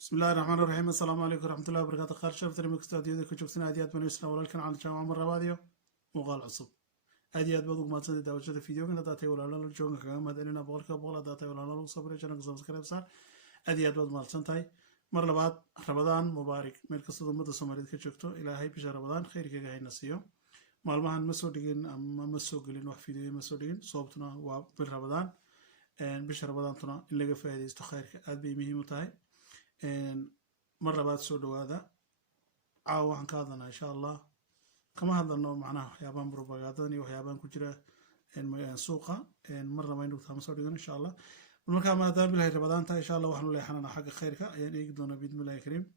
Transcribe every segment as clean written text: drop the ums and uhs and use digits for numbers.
بسم الله الرحمن الرحيم. السلام عليكم ورحمة الله وبركاته. خير شرف مكست أدياد كجوكسنا أدياد بنيسنا ولكن على الجامعة مرة باديو مقال عصب أدياد بدو ما تصدق داوجة فيديو كنا داتي ولا لا الجون كمان مدينة بقولك داتي ولا لا صبري جنك سبسكرايب صار أدياد بدو ما تصنتاي مرة بعد رمضان مبارك ملك صدق مدة سمريد كجوكتو إلى هاي بشهر رمضان خير كجاي نسيو مالمهن مسودين أما مسوقلين واحد فيديو مسودين صوبتنا وبالرمضان بشهر رمضان تنا اللي جفاه هذه استخير أدبي مهم تاي مرة بعد سود هذا عن كذا إن شاء الله كما هذا النوع معناه حيابان بروباغاداني وحيابان كجرة سوقة مرة ما ينوث هم سودين إن شاء الله ونكمل ما دام بالهي رمضان إن شاء الله وحنا لحنا حق خيرك يعني يقدرون بإذن الله الكريم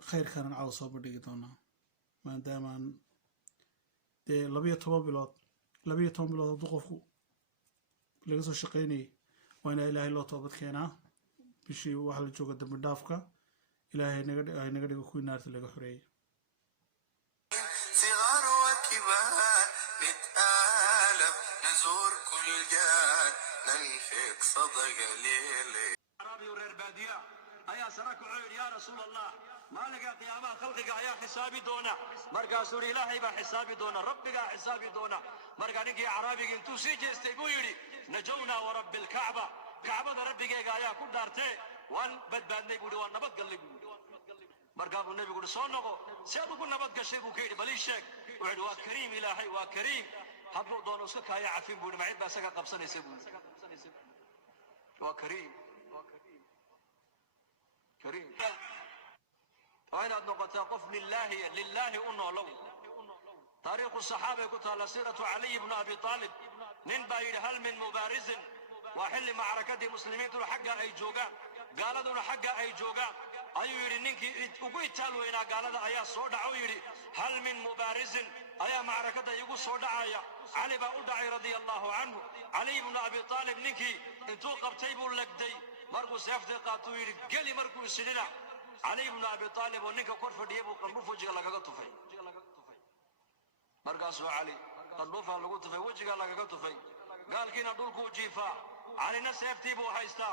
خير كان عاوز صبر دقيقتنا ما دام ده لبيه توم بلاد ضقفه لقصة شقيني وأنا إلهي الله توبت كينا bishii waxa la jooga dambi dhaafka ilaahay naga dhigo kuwii naarta laga xoreeyay صغار وكبار نتآلف نزور كل جار ننفق صدقة ليلي عربي وربادية أيا سرك عير يا رسول الله ما لقى قيامة خلقك يا حسابي دونا مرقى سوري إلهي بحسابي دونا ربك حسابي دونا مرقى نقي عربي انتو سيجي استيبويري نجونا ورب الكعبة كعبة ربي جاي يا كل دارته وان بدبان نبودي وان نبض قلبي مرقابو النبي يقول صونقو سيادو كل نبض قشي بوكيري بليشك وعد وكريم إلهي وكريم حبلو دونوسك هيا عفين بودي معيد باسكا قبصان يسيبون وكريم كريم وين النقطة قف لله أنه لو تاريخ الصحابة قلت على سيرة علي بن أبي طالب ننبايد هل من مبارز وحل معركة مسلمين تلو حقا أي جوغان قالوا حقا أي جوغان أيو يري ننكي ugu itaalweyna gaalada ayaa soo dhaco yiri hal min mubarizin ayaa macrakada igu soo dhacaya Ali baa u dhacay radiyallahu anhu Ali ibn Abi Talib ninkii intuu qabtay buu lagday markuu seefta qaatuu yiri gali markuu sidina Ali ibn Abi Talib oo ninka kor fadhiyay buu qalbu wajiga lagaga tufay markaasuu Ali qalbufa lagu tufay wajiga lagaga tufay gaalkiina dhulku jiifaa علينا سيفتي بو هايستا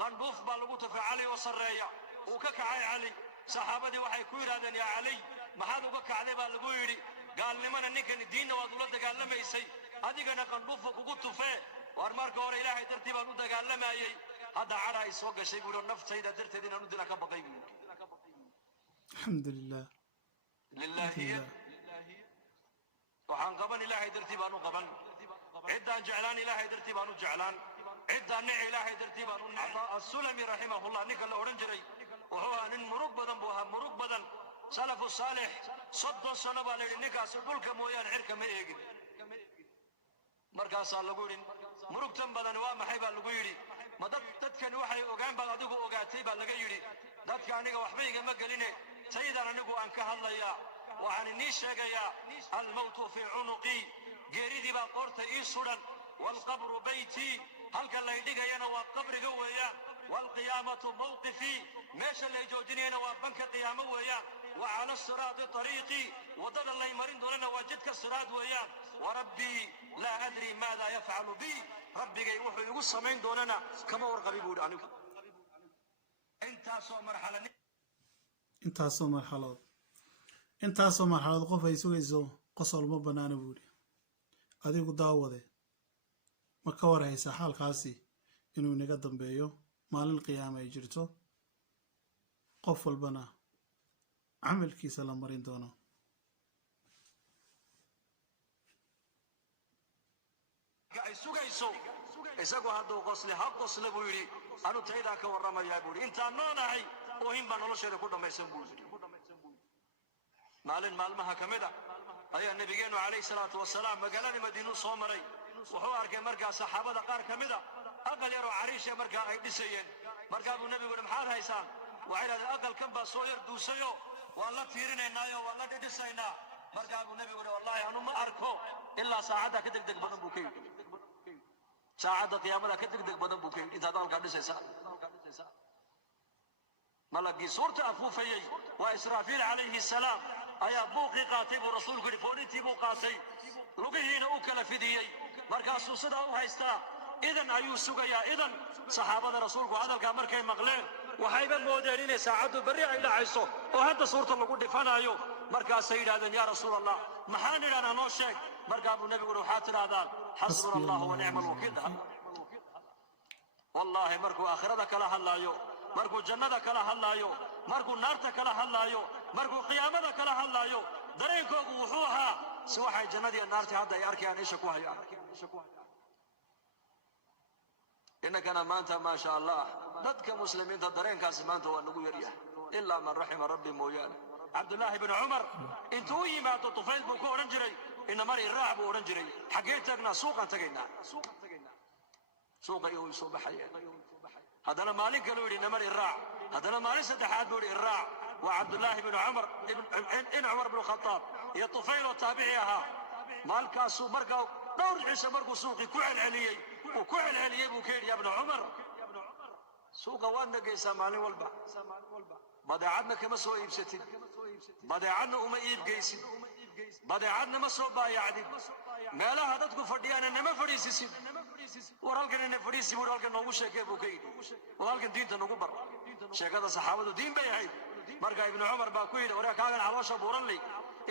قنبوف بالغو تفع علي وصريا وككعي علي صحابتي waxay ku yiraahdeen ya Ali maxaad uga kacday baa lagu yiri gaalnimada ninkan diinna waa dawladda gaalamaysay adigana qanbuuf kugu tufee war marka hore Ilaahay dartii baan u dagaalamayay hada cara ay soo gashay buu naftayda darteed inaan u dila ka baqay alxamdulillah lillahi waxaan qaban Ilaahay dartii baan u qaban cidaan jeclaan Ilaahay dartii baan u jeclaan عدة نع إلهي ترتيبا عطاء السلمي رحمه الله نيكل أورنجري وهو أن مرق بدن بوها مرق بدن سلف الصالح صد الصنبا لنكاس دولك مويان عرك ما يجي مركز اللقورين مرق تنبدن ومحيبا اللقوري ما دتكن وحي أوجان بعدوك أوجاتيبا لقيوري دتك عنيك وحميك مجلينه سيدنا نجو أنك هلا يا وعن النيش يا الموت في عنقي جريدي بقرت إيسورا والقبر بيتي هل كان لا يدقينا وقبر قويا والقيامة موقفي ماشا اللي يجوجنينا وبنك قيامة ويا وعلى الصراط طريقي وضل الله يمرين دولنا وجدك الصراط ويا وربي لا أدري ماذا يفعل بي ربي يروح يقص من دولنا كما ورغبي يقول عنك انت سو مرحلة قف يسويزو قصر ما بنانا بوري هذه قداوة ma ka warhaysa xaalkaasi inuu inaga dambeeyo maalin qiyaama ay jirto qof walbana camalkiisa la marin doono ay sugayso isagu hadduu qosle buu yidhi anu taydaa ka warramayaa buu yidhi intaan noonahay oohin baa nolosheeda ku dhammaysan buu yidhi maalin maalmaha ka mid a ayaa nabigeenu calayhi salaatu wasalaam magaaladii madiinu soo maray wuxuu arkay markaa saxaabada qaar ka mid a aqal yar oo cariisha markaa ay dhisayeen markaa buu nabigu maxaad haysaan waxay yidhahdeen aqalkan baa soo yar duusayo waan la fiirinaynaayo waan la dhidhisaynaa markaa buu nabigu yidhi wallaahi anu ma arko ilaa saacadda ka degdeg badan buu ka yidhi saacadda qiyaamada ka degdeg badan buu ka yidhi intaad aqalkaa dhisaysaa malagii suurta afuufayey waa israafiil calayhi salaam ayaa buuqii qaatay buu rasuulku yidhi foodhintii buu qaatay lugihiina u kala fidiyey markaasuu sidaa u haystaa idan ayuu sugayaa idan saxaabada rasuulku hadalkaa markay maqleen waxayba moodeen inay saacaddu berri ay dhacayso oo hadda suurta lagu dhifanayo markaasay yidhahdeen yaa rasuul allah maxaan idhahnaa noo sheeg markaa buu nebigu waxaad tidhahdaan xasbuna allahu wa nicma alwakiil dhaha wallaahi markuu aakhirada kala hadlaayo markuu jannada kala hadlaayo markuu naarta kala hadlaayo markuu qiyaamada kala hadlaayo dareenkoogu wuxuu ahaa si waxay jannadiiyo naartii hadda ay arkayaan isha ku hayaan innakana maanta maa sha allah dadka muslimiinta dareenkaasi maanta waa nagu yaryahay ilaa man raxima rabbi mooyaane cabdullaahi bnu cumar intuu u yimaado tufayl buu ku odhan jiray ina mari raac buu odhan jiray xaggee taagnaa suuqaan tagaynaa suuqa iyuu soo baxayeen haddana maalin kale uu yidhi ina mari raac haddana maalin saddexaad buu yidhi iraac waa cabdullaahi bnu cumar in cumar bnu khataab iyo tufayl oo taabici ahaa maalkaasuu markaa dhowr cisho markuu suuqii ku celceliyey uu ku celceliyey buu ka yidhi ya bna cumar suuqa waadna geysaa maalin walba badeecadna kama soo iibsatid badeecadna uma iibgeysid badeecadna ma soo baayacdid meelaha dadku fadhiyaana nama fadhiisisid war halkan ina fadhiisi buu halkan noogu sheekee buu ka yidhi war halkan diinta nagu bar sheekada saxaabadu diin bay ahayd marka ibnu cumar baa ku yidhi waree kaagan caloosha buuran ley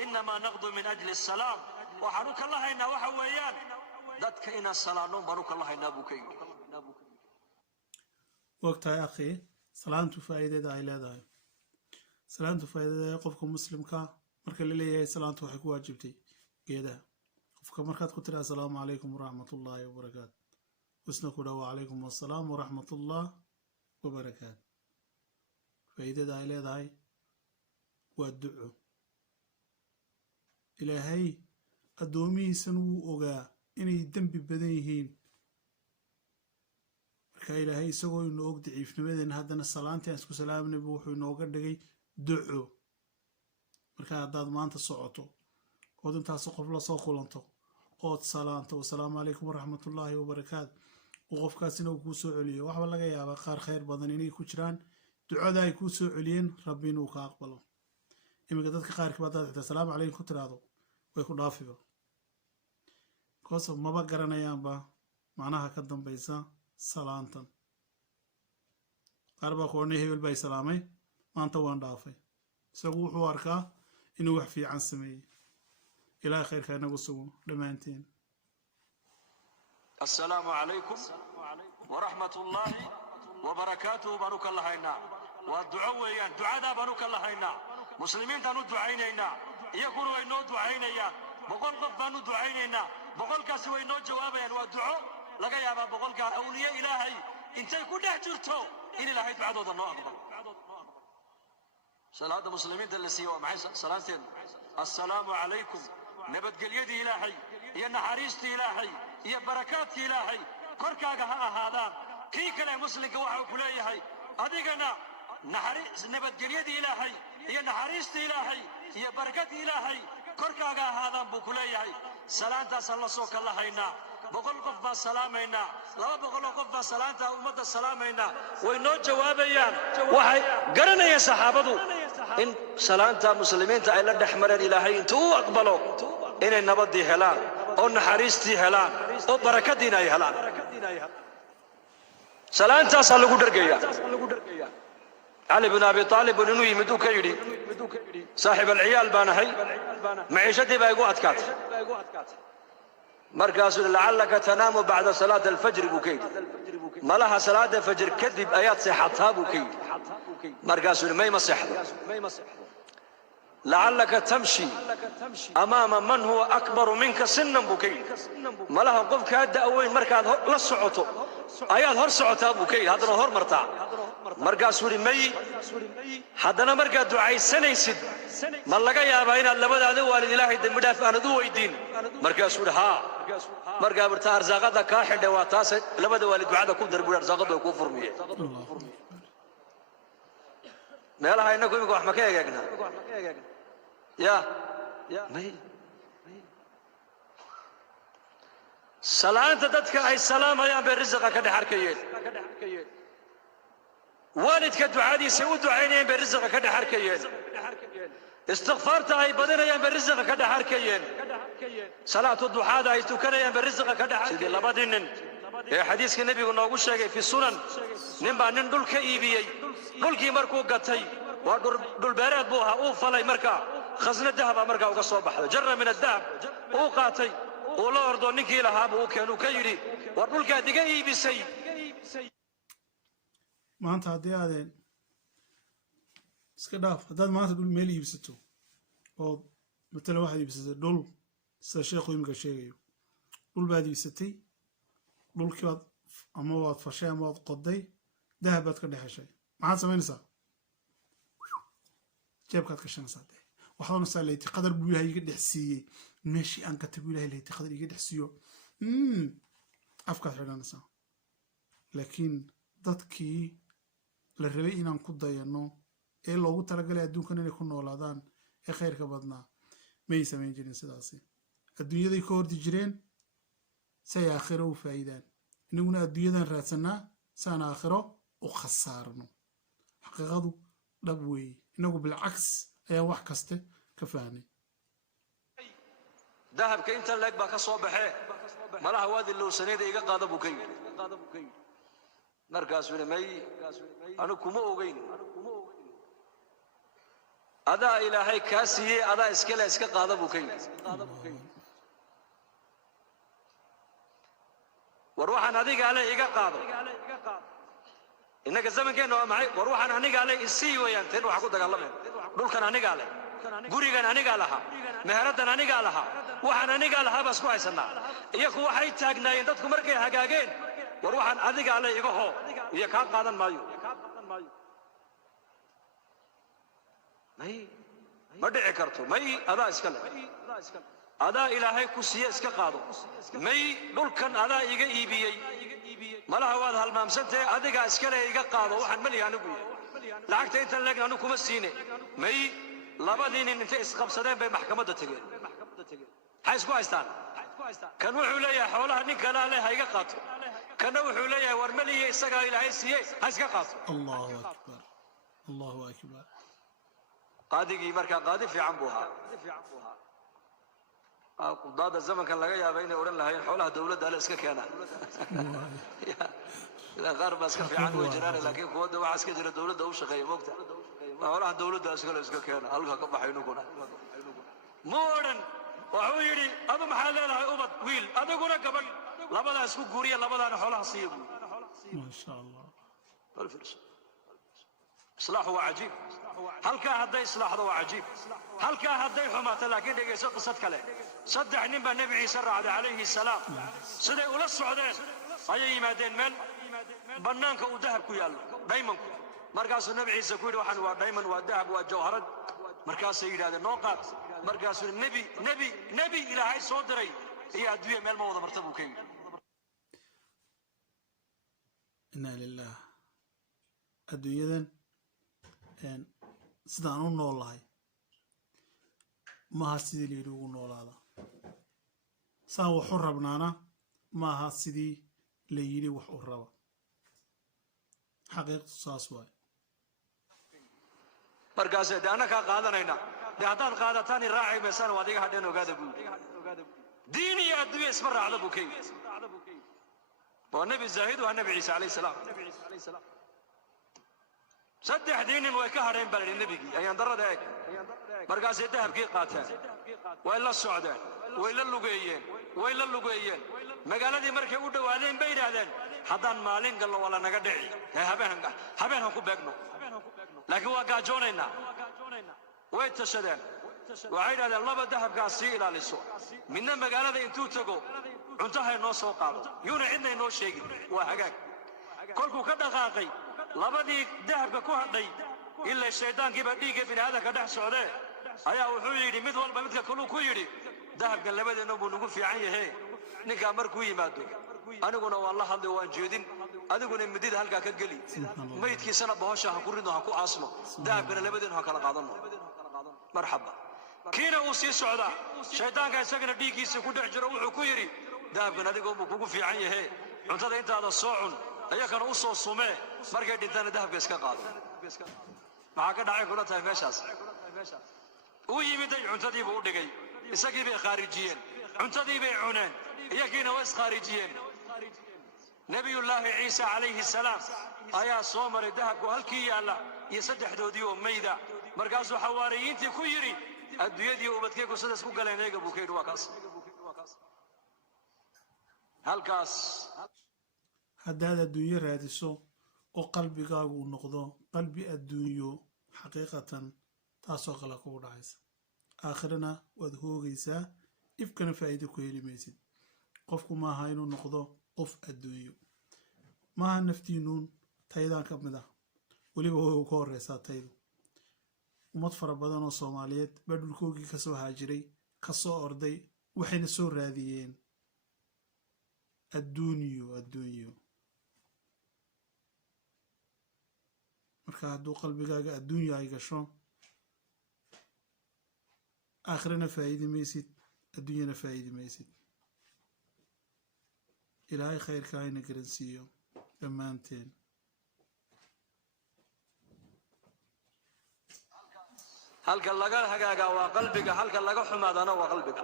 inamaa naqdu min ajli asalaam waxaan u kala haynaa waxa weeyaan dadka inaan salaanoon baan u kala haynaa buu ka yidhi wogtahay akhi salaantu faa'iidada ay leedahay salaantu faa'iidada qofka muslimka marka la leeyahay salaantu waxay ku waajibtay geedaha qofka markaad ku tiraa assalaamu calaykum waraxmatullaahi wabarakaatu isna ku dhawa calaykum assalaam waraxmatullah wabarakaatu faa'iidada ay leedahay waa duco ilaahay addoomihiisan wuu ogaa inay dembi badan yihiin marka ilaahay isagoo inoo og daciifnimadeena haddana salaantii aan isku salaaminay buu wuxuu inooga dhigay duco marka haddaad maanta socoto ood intaas qof la soo kulanto ood salaanto assalaamu calaykum waraxmatullaahi wabarakaatu oo qofkaasina uu kuu soo celiyo waxba laga yaabaa qaar khayr badan inay ku jiraan ducada ay kuu soo celiyeen rabbi inuu ka aqbalo iminka dadka qaarkiiba haddaad xitaa assalaamu calaykum ku tiraahdo way ku dhaafiba koos maba garanayaanba macnaha ka dambaysa salaantan qaar baa ku odhanay hebel baa salaamay maanta waan dhaafay isagu wuxuu arkaa inuu wax fiican sameeyey ilaahay khayrka inagu sugo dhammaanteen assalaamu calaykum waraxmatullaahi wabarakaatuhu baan u ka lahaynaa waa duco weeyaan ducadaa baan u ka lahaynaa muslimiintaan u ducaynaynaa iyaguna way noo ducaynayaan boqol qof baan u ducaynaynaa boqolkaasi way noo jawaabayaan waa duco laga yaabaa boqolkaa awliye ilaahay intay ku dhex jirto in ilaahay ducadooda noo aqbalo salaada muslimiinta la siiyo waa maxay salaanteenu assalaamu calaykum nabadgelyadii ilaahay iyo naxariistii ilaahay iyo barakaadkii ilaahay korkaaga ha ahaadaan kii kale muslimka waxa ku leeyahay adigana nabadgelyadii ilaahay iyo naxariistii ilaahay iyo barakadii ilaahay korkaaga ahaadaan buu ku leeyahay salaantaasaan la soo kala haynaa boqol qof baan salaamaynaa 200 qof baan salaanta ummadda salaamaynaa way noo jawaabayaan waxay garanayaan saxaabadu in salaanta muslimiinta ay la dhexmareen ilaahay intuu u aqbalo inay nabadii helaan oo naxariistii helaan oo barakadiina ay helaan salaantaasaa lagu dhargayaa علي بن أبي طالب إنه يمدو كيدي صاحب العيال بانهي معيشتي بايقو أتكات مركز لعلك تنام بعد صلاة الفجر بوكيد ما لها صلاة الفجر كذب آيات صحتها بوكيد مركز ما يمسح لعلك تمشي أمام من هو أكبر منك سنا بوكيد ما لها قف كهد أوين مركز لا سعته آيات هر سعتها بوكيد هذا هر مرتاع markaas wuri may haddana markaa ducaysanaysid ma laga yaabaa inaad labadaada waalid ilaahay dembi dhaaf aanad u weydiin markaas wuri haa markaa birta arsaaqada kaa xidhay waa taas labada waalid ducada ku darbuur arsaaqada ku furmiye meelaha inagu imika wax ma ka eegnaa ya may salaanta dadka ay salaamayaan bay risqa ka dhex arkayeen والدك دعادي سووا دعينين بالرزق كده حركيين استغفرت هاي بدنيا بالرزق كده حركيين صلاة الضحى هاي تكنيا بالرزق كده حركيين سيدي لبدين حديث النبي نوغو شيغay في السنن نبا نين دول كايبيي دولكي markuu gatay waa dul beereed buu ahaa uu falay markaa khasna dahab markaa uga soo baxday jarra min adahab uu qaatay oo la ordo ninkii lahaa buu keenuu ka yiri war dhulka diga iibisay maanta hadii aadeen iska dhaaf hadaad maanta dhul meel iibsato oo matala waxaad iibsatay dhul sida sheekhu imika sheegayo dhul baad iibsatay dhulkii baad ama waad fashay ama waad qoday dahab baad ka dhexeshay maxaad samaynaysaa jeebkaad ka shanaysaa waxaad oonaysaa layti qadar buu ilaahay iga dhex siiyey meeshii aan ka tago ilaahay layti qadar iga dhex siiyo afkaad xidhanaysaa laakiin dadkii la rabay inaan ku dayano ee loogu talagalay adduunkan inay ku noolaadaan ee khayrka badnaa may samayn jirin sidaasi adduunyaday ka hordi jireen say aakhiro u faa'iidaan inaguna adduunyadan raadsanaa saan aakhiro u khasaarno xaqiiqadu dhab weeye inagu bilcaks ayaa wax kaste ka fahnay dahabka inta leeg baa ka soo baxee malaha waadi lowsaneeda iga qaada buu ka yidhi markaasuu yidhi may anu kuma ogeyn adaa ilaahay kaa siiyey adaa iskale iska qaada buu ka yidhi war waxaan adiga ale iga qaado innaga zamankeenna waa maxay war waxaan aniga ale isii weeyaan teen waxa ku dagaalameen dhulkan aniga ale gurigan aniga lahaa meheradan aniga lahaa waxaan aniga lahaa baa isku haysanaa iyagu waxay taagnaayeen dadku markay hagaageen war waxaan adiga ale iga hoo iyo kaa qaadan maayo may ma dhici karto may adaa iska leh adaa ilaahay ku siiye iska qaado may dhulkan adaa iga iibiyey malaha waad halmaamsantahe adigaa iskale iga qaado waxaan malihi anigu lacagta intan leegna anu kuma siine may labadii nin intay isqabsadeen bay maxkamadda tegeen maxay isku haystaan kan wuxuu leeyahay xoolaha nin kalaa leh ha iga qaato kana wuxuu leeyahay war malihi isagaa ilaahay siiye ha iska qaato allahu akbar allahu akbar qaadigii markaa qaadi fiican buu ahaa qudaada zamankan laga yaaba inay odhan lahaayeen xoolaha dawladda ale iska keenaan ilaa qaar baa iska fiican way jiraan laakiin kuwadda waxaa iska jira dawladda u shaqeeya moogta xoolaha dawladda iskale iska keena halka ka baxay inuguna ma odhan wuxuu yidhi adu maxaad leedahay ubad wiil adiguna gabadh labadaa isku guuriya labadaana xoolaha siiya buu maasha allah إصلاحه وعجيب هل كان هذا إصلاحه وعجيب هل كان هذا حماة لكن دقيقة قصة كله صدق نبى النبي عيسى عليه السلام صدق ولا السعودين أي مادين من بنانك وذهب كيال دايما مركز النبي عيسى كويل وحن ودايما والذهب والجوهرات مركز سيد هذا النقاط مركز النبي إلى هاي صدري هي أدوية من الموضوع مرتبو كين إنا لله أدوية sidaan u noolahay maaha sidii layidhi ugu noolaada saan wax u rabnaana maaha sidii la yidhi wax u raba xaqiiqtu saas waay markaasee dee anna kaa qaadanayna dee haddaad qaadataan i raaci maysaan waad iga hadheen ogaada buu diin iyo adduunya isma raacda buu ka yidhi waa nebi zaahid waa nebi ciise calayhi salaam saddex diinin way ka hadheen baa layidhi nebigii ayaan darrada eeg markaasay dahabkii qaateen way la socdeen way la lugeeyeen magaaladii markay u dhowaadeen bay yidhaahdeen haddaan maalin gallo waa lanaga dhici ee habeen han ku beegno laakiin waa gaajoonaynaa way tashadeen waxay yidhahdeen laba dahabkaas sii ilaaliso midna magaalada intuu tego cuntahay noo soo qaado yuuna cidna inoo sheegin waa hagaag kolkuu ka dhaqaaqay labadii dahabka ku hadhay ilaa shaydaankiiba dhiigga bini'aadanka dhex socdee ayaa wuxuu yidhi mid walba midka kaluu ku yidhi dahabka labadeenna buu nagu fiican yahe ninkaa markuu yimaado aniguna waan la hadlay waan jeedin adiguna midida halkaa ka geli maydkiisana bohosha ha ku ridno ha ku aasno dahabkana labadeennu ha kala qaadanno marxaba kiina uu sii socdaa shaydaanka isagana dhiiggiisa ku dhex jiro wuxuu ku yidhi dahabkan adigoonbuu kugu fiican yahe cuntada intaada soo cun ayakana u soo sumee markay dhintaana dahabka iska qaado maxaa ka dhacay kula tahay meeshaas uu yimiday cuntadiibuu u dhigay isagii bay khaarijiyeen cuntadii bay cuneen iyagiina way iskhaarijiyeen نبي الله عيسى عليه السلام أيا صومر دهك وهلكي يالا يصدح دودي وميدا مركز حواريين تكويري الديدي وبدكيك وسدس كوكالين هيك بوكير وكاس هالكاس haddaad adduunyo raadiso oo qalbigaagu uu noqdo qalbi adduunyo xaqiiqatan taasoo kale kugu dhacaysa aakhirana waad hoogaysaa ifkana faa'iido ku heli maysid qofku maaha inuu noqdo qof adduunyo maaha naftiinuun taydaan ka mid ah weliba way uga horreysaa taydu ummad fara badan oo soomaaliyeed baa dhulkoogii ka soo haajiray ka soo orday waxayna soo raadiyeen adduunyo marka hadduu qalbigaaga adduunyo ay gasho aakhirana faa'iidi maysid adduunyana faa'iidi maysid ilaahay khayrka hayna garansiiyo dhammaanteen هلك لغا هغاغا وقلبك هلك لغا حمادنا وقلبك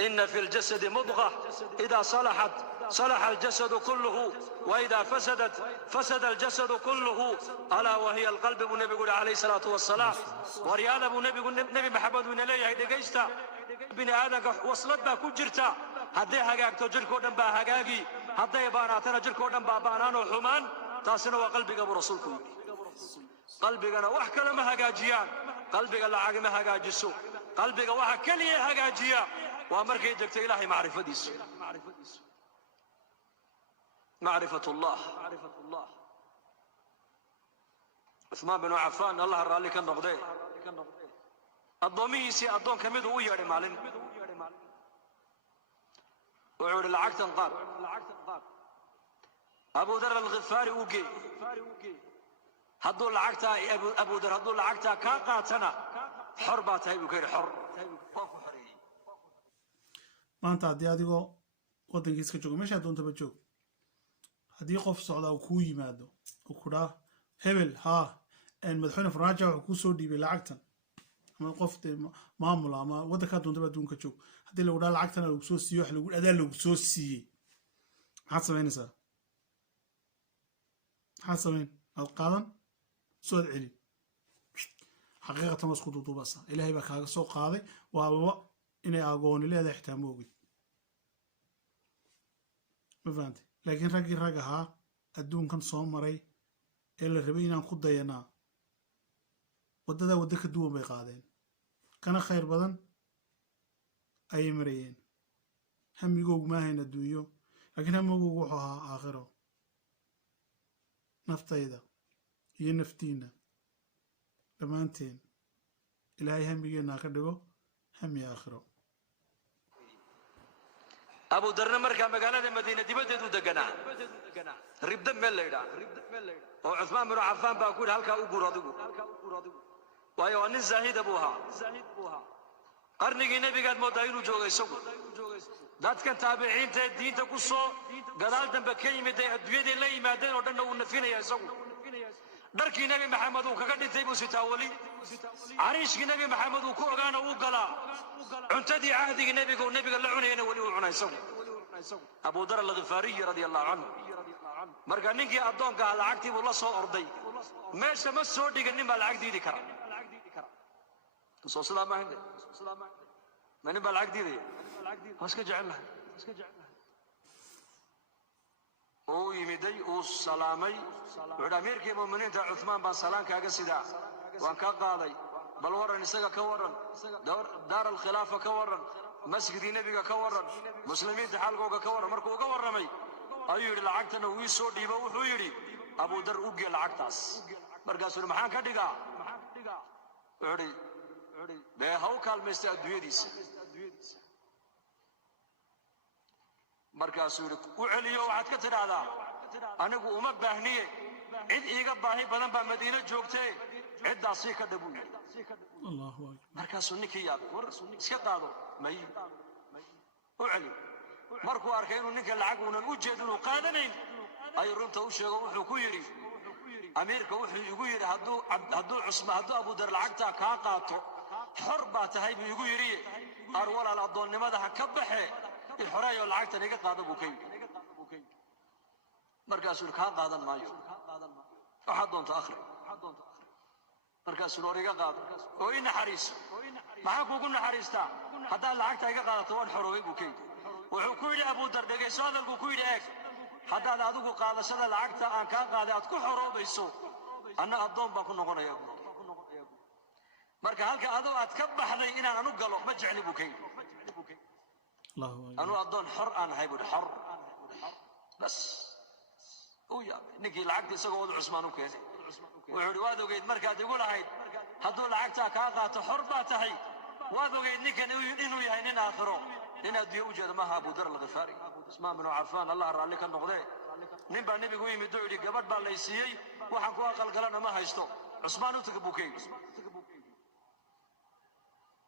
إن في الجسد مضغة إذا صلحت صلح الجسد كله وإذا فسدت فسد الجسد كله ألا وهي القلب النبي عليه الصلاة والسلام ورياض النبي محمد بن ليه دقيستا بن آدم وصلت با كجرتا هدي هغاغتو جركو دن با هغاغي هدي باناتنا جركو دن با بانانو حمان تاسنا وقلبك ابو رسولك قلبك انا wax kale ma hagaajiyaan qalbiga lacag ma hagaajiso qalbiga waxa kaliya hagaajiya waa markay degto ilaahay macrifadiisa macrifatullah Uthman bin Affan Allah raali ka noqday adoomihiisi adoon kamid uu yeedhay maalin wuxuu yiri lacagtan qaad Abu Dharr al-Ghifari uge hadduu lacagta Abu Dharr hadduu lacagta ka qaatana xor baa tahay buu kayr xor maanta haddii adigoo waddankiis ka joogo meesha doontaba joog haddii qof socda uu kuu yimaado oo ku dhaa hebel haa madaxweyne farmaajo wuxuu kuu soo dhiibay lacagtan ama qof maamul ama waddankaa doontaba adduunka joog haddii lagu dhaa lacagtana lagu soo siiyo wax lagu adaa lagu soo siiyey maxaad samaynaysaa maxaad samayn aad qaadan soo celi xaqiiqatan waa isku duuduubasa ilaahay baa kaaga soo qaaday waaba inay agooni leedahay xitaa ma ogid ma fahantay laakiin raggii rag ahaa adduunkan soo maray ee la rabay inaan ku dayanaa waddadaa waddo ka duwan bay qaadeen kana khayr badan ayay marayeen hamigoogu maahayn adduunyo laakiin hamigoogu wuxuu ahaa aakhiro naftayda iyo naftiina dhammaanteen ilaahay hamigeenna ka dhigo hami aakhiro Abu Dharr markaa magaalada Madiina dibadeedu deganaa ribda meel leeyahay oo Uthman bin Affan baa ku halka u guur adigu waayo nin zaahid buu ahaa qarnigii nabigaad moodaa inuu joogay isagu dadkan taabiciinta diinta ku soo gadaal dambe ka yimid ay adduunyada la yimaadeen oo dhan uu nafinaya isagu dharkii nabi maxamed uu kaga dhintay buu sitaa wali ariishkii nabi maxamed uu ku ogaana uu galaa cuntadii cahdigii nabiga la cunayna wali uu cunay isagu Abu Dharr al-Ghifari radiyallahu anhu marka ninkii adoonka lacagtii buu la soo orday meesha ma soo dhiganin baa lacag diidi kara soo salaama hinde من بالعقد دي واسك جعلها او يمدي او سلامي وداميركي مؤمنين عثمان بن سلام كاغا سيدا وان كا قاداي بل ورن اسغا كورن دار الخلافه كورن مسجد النبي كورن مسلمين حالكوغا كورن markuu uga waramay ayuu yiri lacagtana uu soo dhiibo wuxuu yiri Abu Dharr u geel lacagtaas markaas uu maxaan ka dhigaa bee haw kaalmeystay adduunyadiisa markaas uu u celiyo waxaad ka tiraahdaa anigu uma baahniye cid iiga baahi badan baa Madiina joogtay cidaasi ka dhabuy Allahu akbar markaas uu ninkii yaab war iska qaado may u celi markuu arkay inuu ninka lacag uunan u jeedin uu qaadanayn ay runta u sheego wuxuu ku yiri amiirka wuxuu igu yiri hadduu Abu Dharr lacagta ka qaato xor baa tahay buu igu yiri arwala adoonnimada ha ka baxe xoreeyo lacagta iga qaado buu kay markaasuu kaa qaadan maayo waxaad doonto akhri markaasuu hor iga qaado oo ii naxariis maxaa kuugu naxariistaa haddaad lacagta iga qaadato waan xoroobay buu ka yidhi wuxuu ku yidhi Abu Dar dhegayso hadalkuu ku yidhi eeg haddaad adigu qaadashada lacagta aan kaa qaaday aad ku xoroobayso anna addoon baan ku noqonaya marka halka adoo aad ka baxday inaan anu galo ma jecli buu ka yidhi anu addoon xor aan ahay buu xor bas uu yaabay ninkii lacagta isagoo wada Cusmaan u keenay wuxuu yidhi waad ogeyd markaad igu lahayd hadduu lacagtaa kaa qaato xor baa tahay waad ogeyd ninkan inuu yahay nin aakhiro nin adduunye u jeeda maaha Abu Dar al-Ghifari Usmaan bin Affan Allah raalli ka noqdee nin baa nabigu yimid oo yidhi gabadh baa lay siiyey waxaan ku aqal galana ma haysto Usmaan u taga buu ka yidhi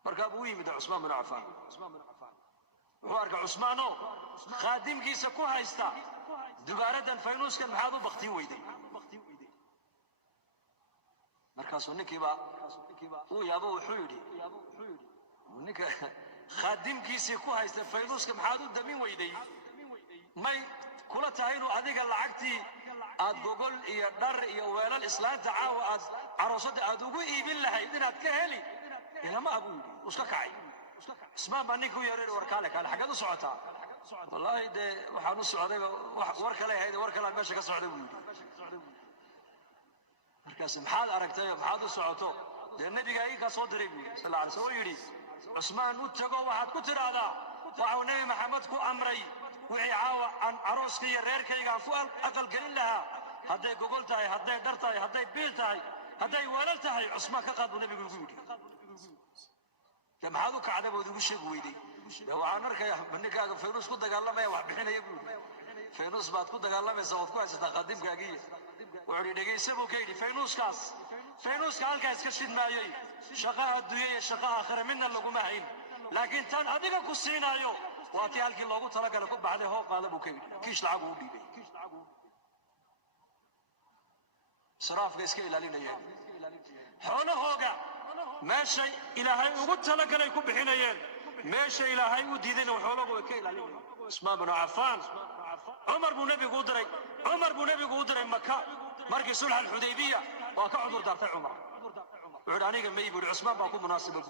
markaa buu yimid Usmaan bin Affan wuxuu arkay Usmaanoo khaadimkiisa ku haysta dubaaradan faynuuskan maxaad u bakti weyday markaasuu ninkiiba uu yaabo wuxuu yidhi ninka khaadimkiisii ku haysta faynuuska maxaad u damin weyday may kula tahay inuu adiga lacagtii aad gogol iyo dhar iyo weelal islaanta caawa aad caroosada aad ugu iibin lahayd inaad ka heli ilama abu yidhi uska kacay Usmaan baa ninkuu yeeray warkaale kaale xagad u socotaa wallaahi de waxaan u socday war kale ahayd war kale meesha ka socday buu yidhi markaas maxaad aragtay maxaad u socoto de nabiga ay ka soo diray buu sallallahu alayhi wasallam yidhi Usmaan u tago waxaad ku tiraahdaa waxuu nabi maxamed ku amray wixii caawa aan arooska iyo reerkayga ku aqal gelin lahaa hadday gogol tahay hadday dhar tahay hadday biil tahay hadday weelal tahay Usmaan ka qaad buu nabigu ugu yidhi maxaad u kacday buu ugu sheeg weyday waxaan arkayaa ninkaaga faynuus ku dagaalamaya wax bixinaya buu faynuus baad ku dagaalamaysaa waad ku haysataa qadimkaagiiya wuxuu dhegaysa buu ka yidhi faynuuska halkaas ka shidmaayay shaqa adduunye iyo shaqa aakhira midna laguma hayn laakiin tan adiga ku siinaayo waa tii halkii loogu talagalay ku baxday hoo qaada buu ka yidhi kiish lacag uu dhiibay saraafka iska ilaalinayeen xoolahooga meeshay ilaahay ugu talagalay ku bixinayeen meesha ilaahay u diidayna xoolahooga way ka ilaalinayeen Usmaan bin Affan Umar buu nabigu u diray Makka markii sulh al-Hudaybiyah waa ka cudur daartay Umar wuxuu aniga may buu Usmaan baa ku munaasaba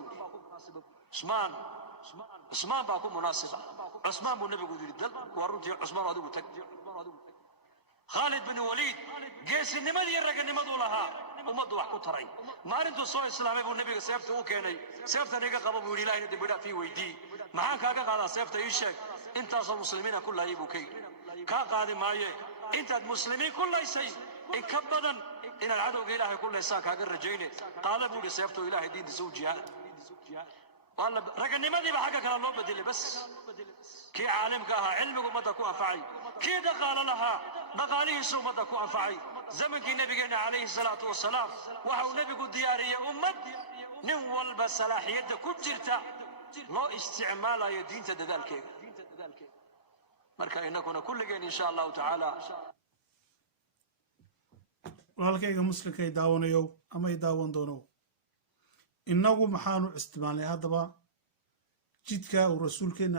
Usmaan baa ku munaasaba Usmaan buu nabigu yiri dal waruntii Usmaan adigu tag Khalid bin Walid geesinimadii raganimadu lahaa umadu wax ku taray maalintuu soo islaamay buu nabiga seefta u keenay seeftan iga qabo buu Ilaahay dib dhaaf weydii maxaan kaaga qaadaa seefta ii sheeg intaasoo muslimiina ku laayay buu ka qaadi maaye intaad muslimiin ku laysay in ka badan inaad cadowga Ilaahay ku laysaan kaaga rajaynay qaala buu seefta Ilaahay diintiisa u jihaad wala raganimadii ba xagga kala loo bedelay bas kii caalimka ahaa cilmigu umada ku anfacay kii dhaqaale lahaa dhaqaalihiisu umada ku anfacay zamankii nabigeena calayhi salaatu wasalaam waxau nabigu diyaariyay ummad nin walba salaaxiyadda ku jirta loo isticmaalayo diinta dadaalkeeda marka inaguna kulligeen insha allahu tacaala walaalkayga muslimka ay daawanayow ama ay daawan doonow inagu maxaanu isticmaalnay haddaba jidka uu rasuulkeena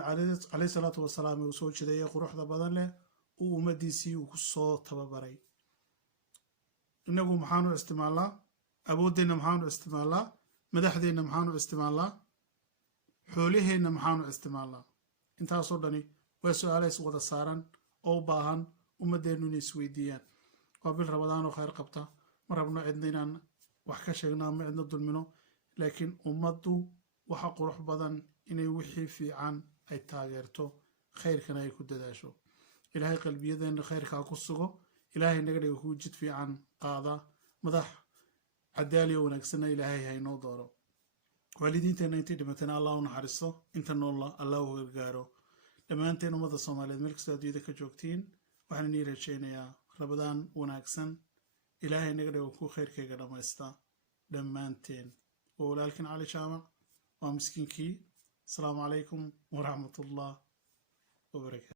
calayhi salaatu wasalaam uu soo jideeyay quruxda badan leh uu ummadiisii uu ku soo tababaray inagu maxaanu isticmaalnaa awoodeenna maxaanu isticmaalnaa madaxdeenna maxaanu isticmaalnaa xoolaheenna maxaanu isticmaalnaa intaasoo dhani waa su-aalaha is wada saaran oo u baahan ummadeennu inay isweydiiyaan waa bil rabadaan oo khayr qabta ma rabno cidna inaan wax ka sheegno ama cidna dulmino laakiin ummaddu waxa qurux badan inay wixii fiican ay taageerto khayrkana ay ku dadaasho ilaahay qalbiyadeenna khayrkaa ku sugo ilaahay naga dhiga kuu jid fiican qaada madax cadaaliyo wanaagsanna ilaahay haynoo dooro waalidiinteenna intay dhimatayna allah u naxariisto inta noolla allah u gargaaro dhammaanteen ummadda soomaaliyeed meel kastoo adduunyada ka joogtiin waxaan inii rajaynayaa rabadaan wanaagsan ilaahay naga dhigo kuu khayrkayga dhammaysta dhammaanteen وولكن علي شامع ومسكين كي السلام عليكم ورحمة الله وبركاته.